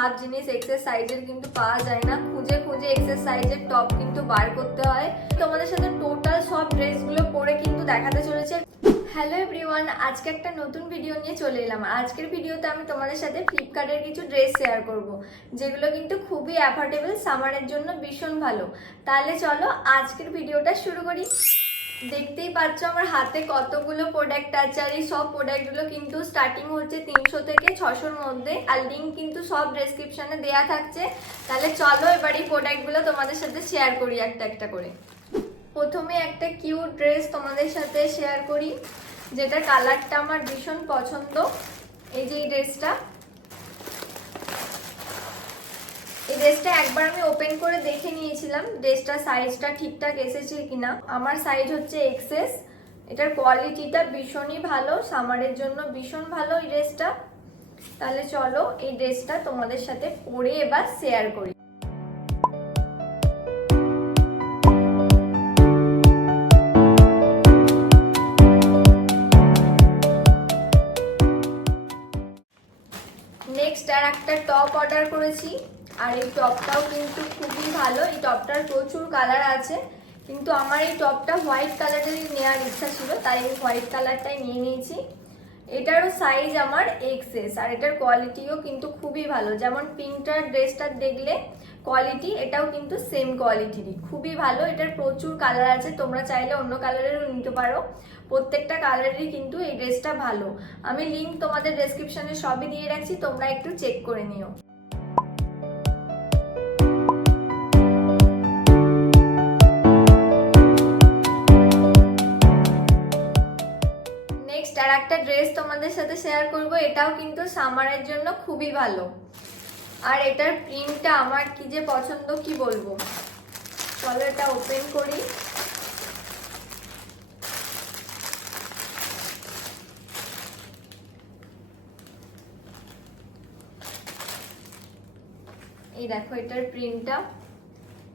সব জিনিস এক্সেস সাইজের কিন্তু পাওয়া যায় না, খুঁজে খুঁজে এক্সেস সাইজের টপ কিন্তু বার করতে হয়। তোমাদের সাথে টোটাল সব ড্রেসগুলো পরে কিন্তু দেখাতে চলেছে। হ্যালো এভরিওয়ান, আজকে একটা নতুন ভিডিও নিয়ে চলে এলাম। আজকের ভিডিওতে আমি তোমাদের সাথে ফ্লিপকার্টের কিছু ড্রেস শেয়ার করব, যেগুলো কিন্তু খুবই অ্যাফোর্ডেবল, সামারের জন্য ভীষণ ভালো। তাহলে চলো আজকের ভিডিওটা শুরু করি। দেখতেই পাচ্ছ আমার হাতে কতগুলো প্রোডাক্ট আছে, আর এই সব প্রোডাক্টগুলো কিন্তু স্টার্টিং হচ্ছে 300 থেকে 600-র মধ্যে, আর লিঙ্ক কিন্তু সব ডেসক্রিপশনে দেওয়া থাকছে। তাহলে চলো এবার এই প্রোডাক্টগুলো তোমাদের সাথে শেয়ার করি একটা একটা করে। প্রথমে একটা কিউট ড্রেস তোমাদের সাথে শেয়ার করি, যেটা কালারটা আমার ভীষণ পছন্দ। এই যে এই ড্রেসটা একবার আমি ওপেন করে দেখে নিয়েছিলাম ড্রেসটা সাইজটা ঠিকঠাক এসেছে কিনা। আমার সাইজ হচ্ছে এক্সএস। এটার কোয়ালিটিটা ভীষণই ভালো, সামারের জন্য ভীষণ ভালো এই ড্রেসটা। তাহলে চলো এই ড্রেসটা তোমাদের সাথে পরে এবার শেয়ার করি। নেক্সট আর একটা টপ অর্ডার করেছি, আর এই টপটাও কিন্তু খুবই ভালো। এই টপটার প্রচুর কালার আছে, কিন্তু আমার এই টপটা হোয়াইট কালারেরই নেওয়ার ইচ্ছা ছিল, তাই এই হোয়াইট কালারটাই নিয়ে নিয়েছি। এটারও সাইজ আমার এক্সএস, আর এটার কোয়ালিটিও কিন্তু খুবই ভালো। যেমন পিঙ্কটার ড্রেসটা দেখলে কোয়ালিটি, এটাও কিন্তু সেম কোয়ালিটিরই, খুবই ভালো। এটার প্রচুর কালার আছে, তোমরা চাইলে অন্য কালারেরও নিতে পারো। প্রত্যেকটা কালারেরই কিন্তু এই ড্রেসটা ভালো। আমি লিঙ্ক তোমাদের ডেসক্রিপশনে সবই দিয়ে রাখছি, তোমরা একটু চেক করে নিও। নেক্সট আর একটা ড্রেস তোমাদের সাথে শেয়ার করব, এটাও কিন্তু সামারের জন্য খুবই ভালো। আর এটার প্রিন্টটা আমার কি যে পছন্দ, কি বলবো। চলো এটা ওপেন করি। এই দেখো এটার প্রিন্টটা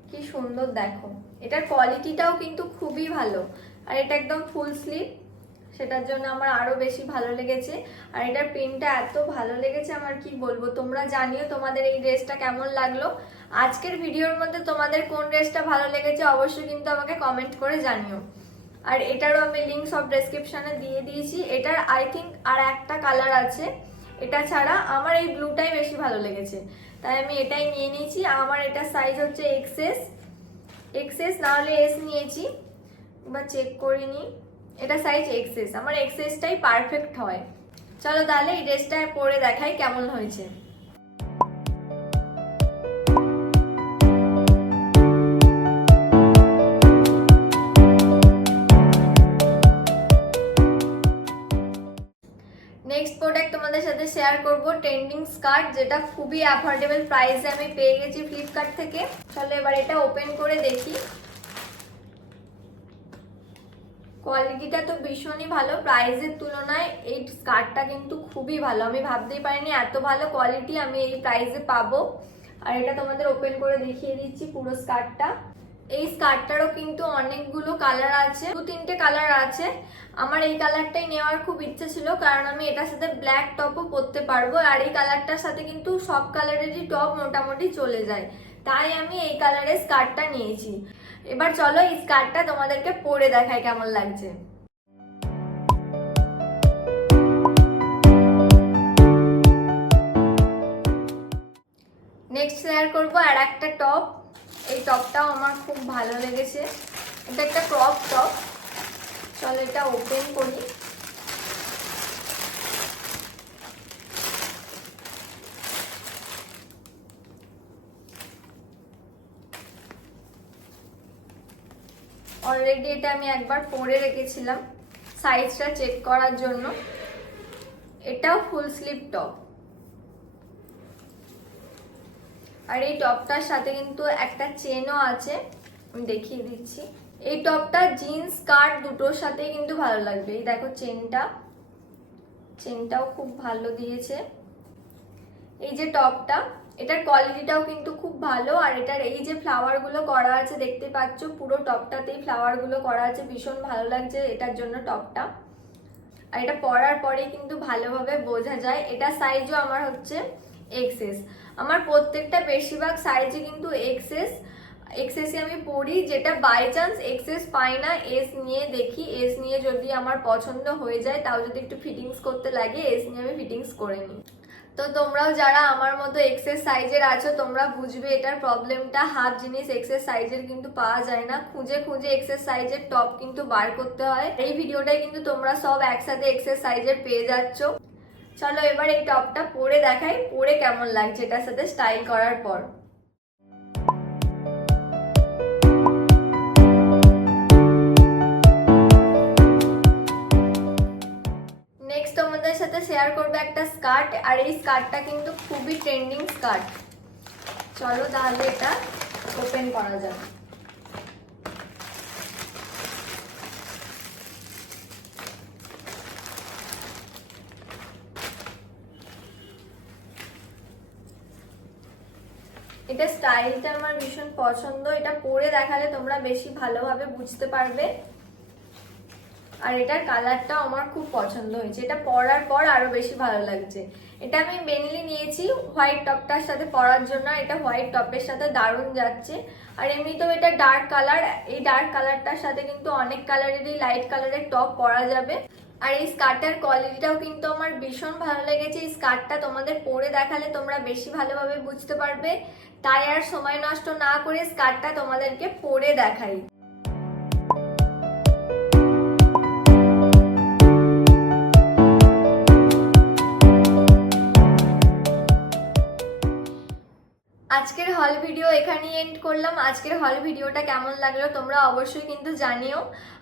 কি সুন্দর, দেখো এটার কোয়ালিটিটাও কিন্তু খুবই ভালো। আর এটা একদম ফুল স্লিভ, সেটার জন্য আমার আরো বেশি ভালো লেগেছে। আর এটার প্রিন্টটা এত ভালো লেগেছে আমার, কি বলবো। তোমরা জানিও তোমাদের এই ড্রেসটা কেমন লাগলো। আজকের ভিডিওর মধ্যে তোমাদের কোন ড্রেসটা ভালো লেগেছে অবশ্যই কিন্তু আমাকে কমেন্ট করে জানিও। আর এটারও আমি লিঙ্ক সব ডেসক্রিপশনে দিয়ে দিয়েছি। এটার আই থিঙ্ক আর একটা কালার আছে, এটা ছাড়া আমার এই ব্লুটাই বেশি ভালো লেগেছে, তাই আমি এটাই নিয়ে নিয়েছি। আমার এটা সাইজ হচ্ছে এক্সএস না হলে এস নিয়েছি, এবার চেক করিনি। এটা সাইজ এক্সএস, আমার এক্সএসটাই পারফেক্ট হয়। চলো তাহলে এই ড্রেসটা পরে দেখাই কেমন হয়েছে। নেক্সট প্রোডাক্ট তোমাদের সাথে শেয়ার করব, ট্রেন্ডিং স্কার্ট, যেটা খুবই অ্যাফোর্ডেবল প্রাইসে আমি পেয়ে গেছি ফ্লিপকার্ট থেকে। চলো এবার এটা ওপেন করে দেখি। কোয়ালিটিটা তো ভীষণই ভালো, প্রাইসের তুলনায় এই স্কার্টটা কিন্তু খুবই ভালো। আমি ভাবতেই পারিনি এত ভালো কোয়ালিটি আমি এই প্রাইসে পাবো। আর এটা তোমাদের ওপেন করে দেখিয়ে দিচ্ছি পুরো স্কার্টটা। এই স্কার্টটারও কিন্তু অনেকগুলো কালার আছে, 2-3টে কালার আছে। আমার এই কালারটাই নেওয়ার খুব ইচ্ছে ছিল, কারণ আমি এটার সাথে ব্ল্যাক টপও পরতে পারবো। আর এই কালারটার সাথে কিন্তু সব কালারেরই টপ মোটামুটি চলে যায়, তাই আমি এই কালারের স্কার্টটা নিয়েছি। এবার চলো এই স্কার্টটা তোমাদেরকে পরে দেখাই কেমন লাগছে। নেক্সট শেয়ার করবো আর একটা টপ। এই টপটাও আমার খুব ভালো লেগেছে, এটা একটা ক্রপ টপ। চলো এটা ওপেন করি। অলরেডি এটা আমি একবার পরে রেখেছিলাম সাইজটা চেক করার জন্য। এটাও ফুল স্লিভ টপ, আর এই টপটার সাথে কিন্তু একটা চেনও আছে, আমি দেখিয়ে দিচ্ছি। এই টপটা জিন্স স্কার্ট দুটোর সাথেই কিন্তু ভালো লাগবে। এই দেখো চেনটাও খুব ভালো দিয়েছে। এই যে টপটা, এটার কোয়ালিটিটাও কিন্তু খুব ভালো। আর এটার এই যে ফ্লাওয়ার গুলো করা আছে দেখতে পাচ্ছ, পুরো টপটাতেই ফ্লাওয়ার গুলো করা আছে, ভীষণ ভালো লাগছে এটার জন্য টপটা। আর এটা পরার পরে কিন্তু ভালোভাবে বোঝা যায়। এটা সাইজও আমার হচ্ছে এক্সএস। আমার প্রত্যেকটা বেশিরভাগ সাইজে কিন্তু এক্সেসই আমি পরি, যেটা বাই চান্স এক্সেস পাই না এস নিয়ে দেখি, এস নিয়ে যদি আমার পছন্দ হয়ে যায় তাও যদি একটু ফিটিংস করতে লাগে এস নিয়ে আমি ফিটিংস করে নিই। তো তোমরাও যারা আমার মতো এক্সেস সাইজের আছো তোমরা বুঝবে এটার প্রবলেমটা। হাফ জিনিস এক্সেস সাইজের কিন্তু পাওয়া যায় না, খুঁজে খুঁজে এক্সেস সাইজের টপ কিন্তু বার করতে হয়। এই ভিডিওটাই কিন্তু তোমরা সব একসাথে এক্সেস সাইজের পেয়ে যাচ্ছ। চলো এবার এই টপটা পরে দেখাই, পরে কেমন লাগছে এটার সাথে স্টাইল করার পর। নেক্সট তোমাদের সাথে শেয়ার করবো একটা স্কার্ট, আর এই স্কার্টটা কিন্তু খুবই ট্রেন্ডিং স্কার্ট। চলো তাহলে এটা ওপেন করা যাক। এটা স্টাইলটা আমার ভীষণ পছন্দ, এটা পরে দেখালে তোমরা বেশি ভালোভাবে বুঝতে পারবে। আর এটার কালারটাও আমার খুব পছন্দ হয়েছে, এটা পরার পর আরো বেশি ভালো লাগছে। এটা আমি মেনলি নিয়েছি হোয়াইট টপটার সাথে পরার জন্য, এটা হোয়াইট টপের সাথে দারুণ যাচ্ছে। আর এমনিতেও এটা ডার্ক কালার, এই ডার্ক কালারটার সাথে কিন্তু অনেক কালারেরই লাইট কালারের টপ পরা যাবে। আর এই স্কার্টটার কোয়ালিটিটাও কিন্তু আমার ভীষণ ভালো লেগেছে। এই স্কার্টটা তোমাদের পরে দেখালে তোমরা বেশি ভালোভাবে বুঝতে পারবে, তাই আর সময় নষ্ট না করে স্কার্টটা তোমাদেরকে পরে দেখাই। আজকের হল ভিডিও এখানেই এন্ড করলাম। আজকের হল ভিডিওটা কেমন লাগলো তোমরা অবশ্যই কিন্তু জানিও।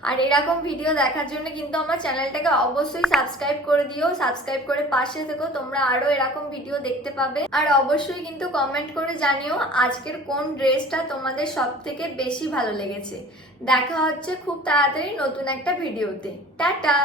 আর এরকম ভিডিও দেখার জন্য কিন্তু আমার চ্যানেলটাকে অবশ্যই সাবস্ক্রাইব করে দিও, সাবস্ক্রাইব করে পাশে থেকো, তোমরা আরো এরকম ভিডিও দেখতে পাবে। আর অবশ্যই কিন্তু কমেন্ট করে জানিও আজকের কোন ড্রেসটা তোমাদের সব থেকে বেশি ভালো লেগেছে। দেখা হচ্ছে খুব তাড়াতাড়ি নতুন একটা ভিডিওতে। টাটা।